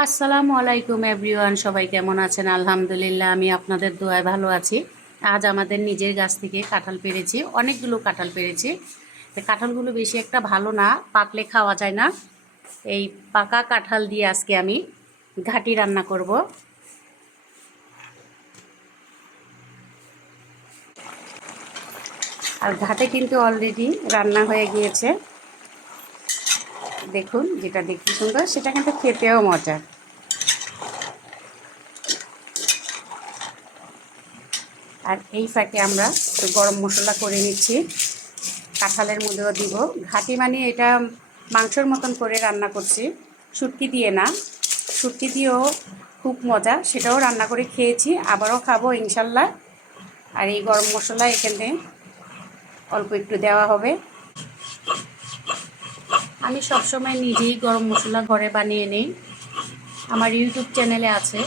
আসসালামু আলাইকুম এভরিওয়ান, সবাই কেমন আছেন? আলহামদুলিল্লাহ, আমি আপনাদের দোয়ায় ভালো আছি। আজ আমাদের নিজের গাছ থেকে কাঁঠাল পেড়েছি, অনেকগুলো কাঁঠাল পেড়েছি। তো কাঁঠালগুলো বেশি একটা ভালো না, পাকলে খাওয়া যায় না। এই পাকা কাঁঠাল দিয়ে আজকে আমি ঘাটি রান্না করব। আর ঘাটে কিন্তু অলরেডি রান্না হয়ে গিয়েছে। দেখুন, যেটা দেখতে সুন্দর সেটা কিন্তু খেতেও মজা। আর এই ফাঁকে আমরা একটু গরম মশলা করে নিচ্ছি, কাঁঠালের মধ্যেও দিব। ঘাটি মানে এটা মাংসর মতন করে রান্না করছি, শুটকি দিয়ে না। শুটকি দিয়েও খুব মজা, সেটাও রান্না করে খেয়েছি, আবারও খাবো ইনশাল্লাহ। আর এই গরম মশলা এখানে অল্প একটু দেওয়া হবে। আমি সবসময় নিজেই গরম মশলা ঘরে বানিয়ে নিই, আমার ইউটিউব চ্যানেলে আছে,